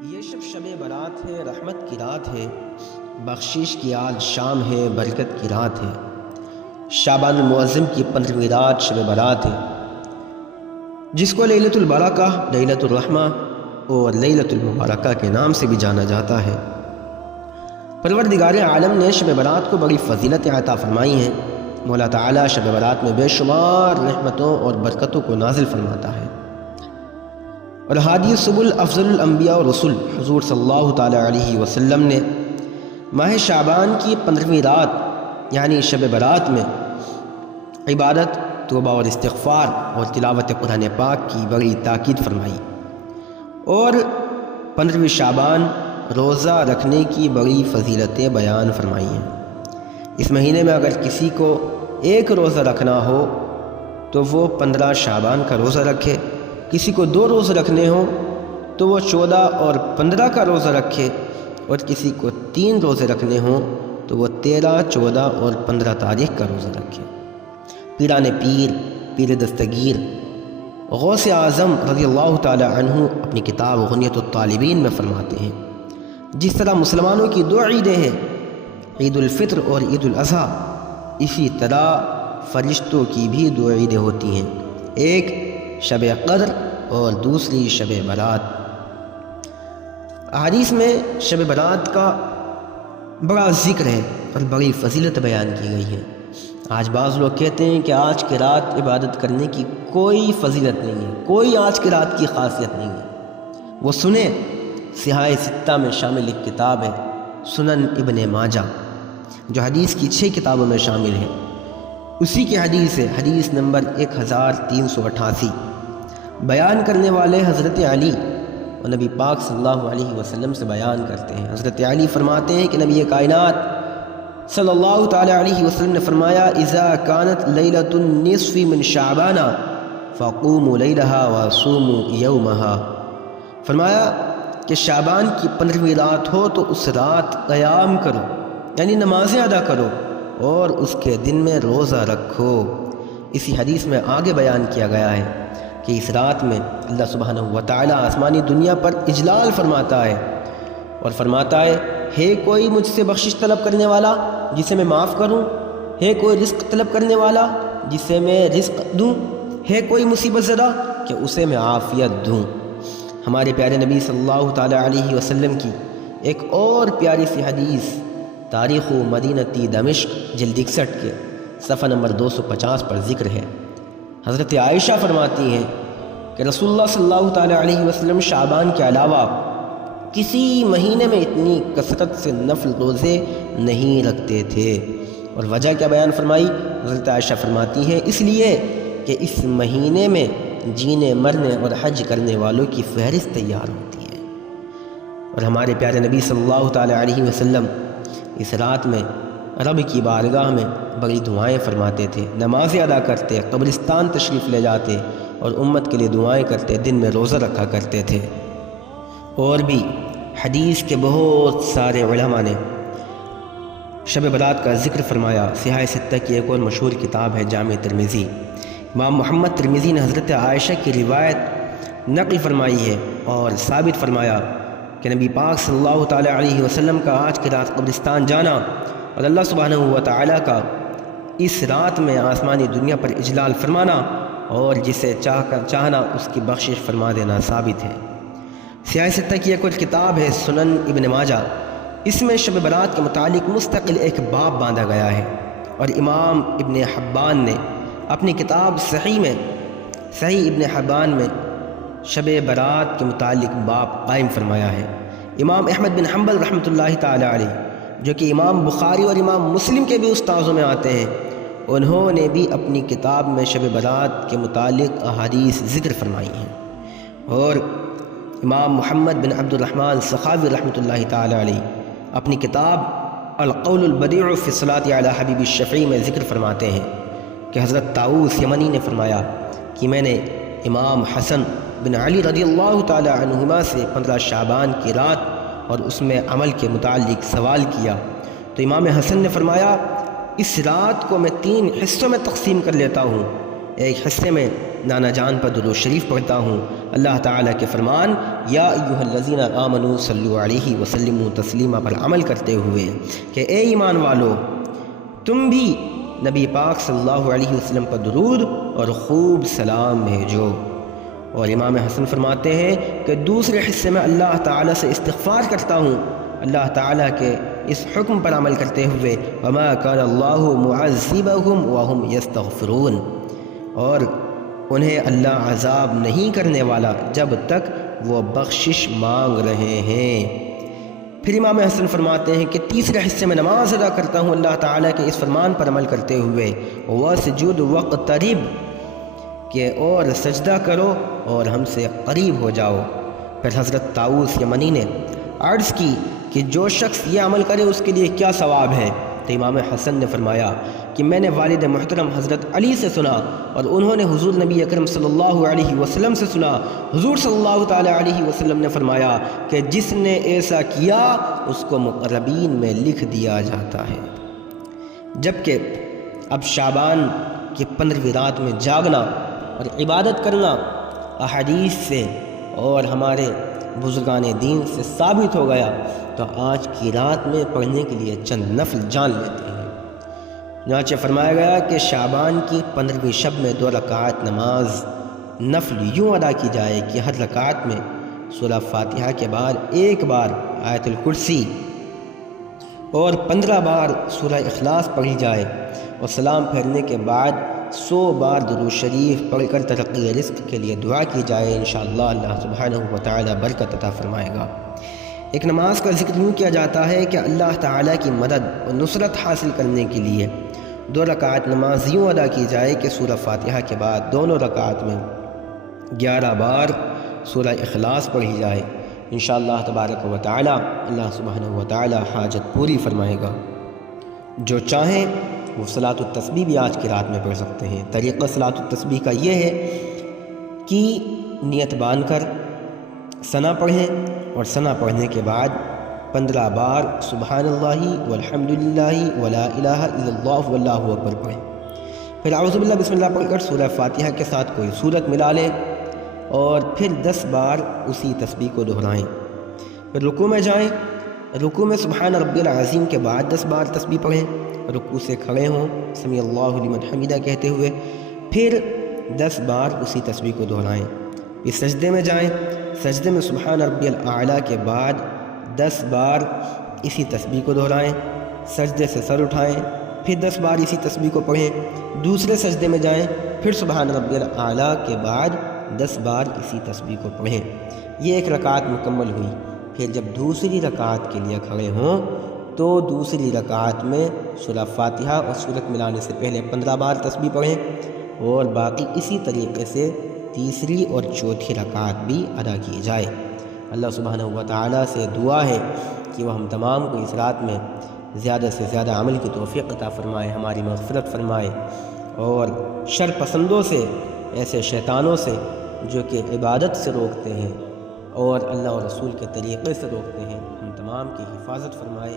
یہ شب برات ہے، رحمت کی رات ہے، بخشش کی آج شام ہے، برکت کی رات ہے۔ شعبان المعظم کی 15ویں رات شب برات ہے، جس کو لیلۃ البرکہ، لیلۃ الرحمہ اور لیلۃ المبارکہ کے نام سے بھی جانا جاتا ہے۔ پروردگار عالم نے شب برات کو بڑی فضیلت عطا فرمائی ہیں۔ مولا تعالیٰ شب برات میں بے شمار رحمتوں اور برکتوں کو نازل فرماتا ہے، اور ہادی سبل افضل الانبیاء و رسول حضور صلی اللہ تعالیٰ علیہ وسلم نے ماہ شعبان کی 15ویں رات یعنی شب برات میں عبادت، توبہ اور استغفار اور تلاوت قرآن پاک کی بڑی تاکید فرمائی، اور 15ویں شعبان روزہ رکھنے کی بڑی فضیلتیں بیان فرمائی ہیں۔ اس مہینے میں اگر کسی کو ایک روزہ رکھنا ہو تو وہ 15 شعبان کا روزہ رکھے، کسی کو 2 روزے رکھنے ہوں تو وہ 14 اور 15 کا روزہ رکھے، اور کسی کو 3 روزے رکھنے ہوں تو وہ 13، 14 اور 15 تاریخ کا روزہ رکھے۔ پیران پیر، پیر دستگیر غوث اعظم رضی اللہ تعالی عنہ اپنی کتاب غنیۃ الطالبین میں فرماتے ہیں، جس طرح مسلمانوں کی 2 عیدیں ہیں، عید الفطر اور عید الاضحیٰ، اسی طرح فرشتوں کی بھی 2 عیدیں ہوتی ہیں، ایک شب قدر اور دوسری شب برات۔ احادیث میں شب برات کا بڑا ذکر ہے اور بڑی فضیلت بیان کی گئی ہے۔ آج بعض لوگ کہتے ہیں کہ آج کی رات عبادت کرنے کی کوئی فضیلت نہیں ہے، کوئی آج کی رات کی خاصیت نہیں ہے۔ وہ سنیں، سیاہ ستہ میں شامل ایک کتاب ہے سنن ابن ماجہ، جو حدیث کی 6 کتابوں میں شامل ہے، اسی کی حدیث ہے، حدیث نمبر 1388۔ بیان کرنے والے حضرت علی اور نبی پاک صلی اللہ علیہ وسلم سے بیان کرتے ہیں۔ حضرت علی فرماتے ہیں کہ نبی کائنات صلی اللہ تعالی علیہ وسلم نے فرمایا، اذا كانت لیلۃ النصف من شعبان فقوموا لیلہا وصوموا یومہا۔ فرمایا کہ شعبان کی 15ویں رات ہو تو اس رات قیام کرو، یعنی نمازیں ادا کرو، اور اس کے دن میں روزہ رکھو۔ اسی حدیث میں آگے بیان کیا گیا ہے کہ اس رات میں اللہ سبحانہ وتعالی آسمانی دنیا پر اجلال فرماتا ہے اور فرماتا ہے کوئی مجھ سے بخشش طلب کرنے والا جسے میں معاف کروں، ہے کوئی رزق طلب کرنے والا جسے میں رزق دوں، ہے کوئی مصیبت زدہ کہ اسے میں عافیت دوں۔ ہمارے پیارے نبی صلی اللہ تعالی علیہ وسلم کی ایک اور پیاری سی حدیث تاریخ مدینتی دمشق جلد 61 کے صفحہ نمبر 250 پر ذکر ہے۔ حضرت عائشہ فرماتی ہیں کہ رسول اللہ صلی اللہ تعالی علیہ وسلم شعبان کے علاوہ کسی مہینے میں اتنی کثرت سے نفل روزے نہیں رکھتے تھے، اور وجہ کیا بیان فرمائی؟ حضرت عائشہ فرماتی ہیں اس لیے کہ اس مہینے میں جینے مرنے اور حج کرنے والوں کی فہرست تیار ہوتی ہے، اور ہمارے پیارے نبی صلی اللہ تعالی علیہ وسلم اس رات میں رب کی بارگاہ میں بڑی دعائیں فرماتے تھے، نمازیں ادا کرتے، قبرستان تشریف لے جاتے اور امت کے لیے دعائیں کرتے، دن میں روزہ رکھا کرتے تھے۔ اور بھی حدیث کے بہت سارے علماء نے شب برات کا ذکر فرمایا۔ سیاہ ستہ کی ایک اور مشہور کتاب ہے جامع ترمذی، امام محمد ترمذی نے حضرت عائشہ کی روایت نقل فرمائی ہے اور ثابت فرمایا کہ نبی پاک صلی اللہ تعالی علیہ وسلم کا آج کی رات قبرستان جانا اور اللہ سبحانہ وتعالی کا اس رات میں آسمانی دنیا پر اجلال فرمانا اور جسے چاہنا اس کی بخشش فرما دینا ثابت ہے۔ سیاہ ستہ کی ایک اور کتاب ہے سنن ابن ماجہ، اس میں شب برات کے متعلق مستقل ایک باب باندھا گیا ہے، اور امام ابن حبان نے اپنی کتاب صحیح ابن حبان میں شب برات کے متعلق باب قائم فرمایا ہے۔ امام احمد بن حنبل رحمۃ اللہ تعالی علیہ، جو کہ امام بخاری اور امام مسلم کے بھی استاذوں میں آتے ہیں، انہوں نے بھی اپنی کتاب میں شب برات کے متعلق احادیث ذکر فرمائی ہیں، اور امام محمد بن عبد الرحمن سخاوی رحمۃ اللہ تعالی علیہ اپنی کتاب القول البدیع فی الصلاۃ علی حبیب الشفیع میں ذکر فرماتے ہیں کہ حضرت طاؤوس یمنی نے فرمایا کہ میں نے امام حسن بن علی رضی اللہ تعالی عنہما سے 15 شعبان کی رات اور اس میں عمل کے متعلق سوال کیا، تو امام حسن نے فرمایا اس رات کو میں 3 حصوں میں تقسیم کر لیتا ہوں، ایک حصے میں نانا جان پر درود شریف پڑھتا ہوں، اللہ تعالیٰ کے فرمان یا ایھا الذین آمنوا صلوا علیہ وسلموا تسلیما پر عمل کرتے ہوئے کہ اے ایمان والو تم بھی نبی پاک صلی اللہ علیہ وسلم پر درود اور خوب سلام بھیجو۔ اور امام حسن فرماتے ہیں کہ دوسرے حصے میں اللہ تعالیٰ سے استغفار کرتا ہوں اللہ تعالیٰ کے اس حکم پر عمل کرتے ہوئے وما کان اللہ معذبہم وہم یستغفرون، اور انہیں اللہ عذاب نہیں کرنے والا جب تک وہ بخشش مانگ رہے ہیں۔ پھر امام حسن فرماتے ہیں کہ تیسرے حصے میں نماز ادا کرتا ہوں اللہ تعالیٰ کے اس فرمان پر عمل کرتے ہوئے وَاسْجُدْ وَاقْتَرِب، کہ اور سجدہ کرو اور ہم سے قریب ہو جاؤ۔ پھر حضرت طاؤس یمنی نے عرض کی کہ جو شخص یہ عمل کرے اس کے لیے کیا ثواب ہے؟ تو امام حسن نے فرمایا کہ میں نے والد محترم حضرت علی سے سنا اور انہوں نے حضور نبی اکرم صلی اللہ علیہ وسلم سے سنا، حضور صلی اللہ تعالی علیہ وسلم نے فرمایا کہ جس نے ایسا کیا اس کو مقربین میں لکھ دیا جاتا ہے۔ جبکہ اب شعبان کی 15ویں رات میں جاگنا اور عبادت کرنا احادیث سے اور ہمارے بزرگان دین سے ثابت ہو گیا، تو آج کی رات میں پڑھنے کے لیے چند نفل جان لیتے ہیں۔ چنانچہ فرمایا گیا کہ شعبان کی 15ویں شب میں 2 رکعت نماز نفل یوں ادا کی جائے کہ ہر رکعت میں سورہ فاتحہ کے بعد 1 بار آیت الکرسی اور 15 بار سورہ اخلاص پڑھی جائے، اور سلام پھیرنے کے بعد 100 بار درود شریف پڑھ کر ترقی رزق کے لیے دعا کی جائے، انشاءاللہ اللہ سبحانہ وتعالی برکت عطا فرمائے گا۔ ایک نماز کا ذکر یوں کیا جاتا ہے کہ اللہ تعالیٰ کی مدد اور نصرت حاصل کرنے کے لیے 2 رکعت نماز یوں ادا کی جائے کہ سورہ فاتحہ کے بعد دونوں رکعت میں 11 بار سورہ اخلاص پڑھی جائے، انشاءاللہ تبارک و تعالی اللہ سبحانہ و تعالی حاجت پوری فرمائے گا۔ جو چاہیں وہ صلاۃ التسبیح بھی آج کی رات میں پڑھ سکتے ہیں۔ طریقہ صلاۃ التسبیح کا یہ ہے کہ نیت باندھ کر ثنا پڑھیں، اور ثنا پڑھنے کے بعد 15 بار سبحان اللہ والحمدللہ ولا الہ الا اللہ واللہ اکبر پڑھیں۔ پھر اعوذ باللہ بسم اللہ پڑھ کر سورہ فاتحہ کے ساتھ کوئی سورت ملا لیں، اور پھر 10 بار اسی تسبیح کو دہرائیں۔ پھر رکوع میں جائیں، رکوع میں سبحان ربی العظیم کے بعد 10 بار تسبیح پڑھیں، رکوع سے کھڑے ہوں سمیع اللہ لمن حمیدہ کہتے ہوئے، پھر 10 بار اسی تسبیح کو دہرائیں۔ پھر سجدے میں جائیں، سجدے میں سبحان ربی الاعلیٰ کے بعد 10 بار اسی تسبیح کو دہرائیں، سجدے سے سر اٹھائیں، پھر 10 بار اسی تسبیح کو پڑھیں، دوسرے سجدے میں جائیں، پھر سبحان ربی الاعلیٰ کے بعد 10 بار اسی تسبیح کو پڑھیں۔ یہ ایک رکعت مکمل ہوئی۔ پھر جب دوسری رکعت کے لیے کھڑے ہوں تو دوسری رکعت میں سورہ فاتحہ اور سورت ملانے سے پہلے 15 بار تسبیح پڑھیں، اور باقی اسی طریقے سے تیسری اور چوتھی رکعت بھی ادا کی جائے۔ اللہ سبحانہ و تعالیٰ سے دعا ہے کہ وہ ہم تمام کو اس رات میں زیادہ سے زیادہ عمل کی توفیق عطا فرمائے، ہماری مغفرت فرمائے، اور شر پسندوں سے، ایسے شیطانوں سے جو کہ عبادت سے روکتے ہیں اور اللہ اور رسول کے طریقے سے روکتے ہیں، ہم تمام کی حفاظت فرمائے۔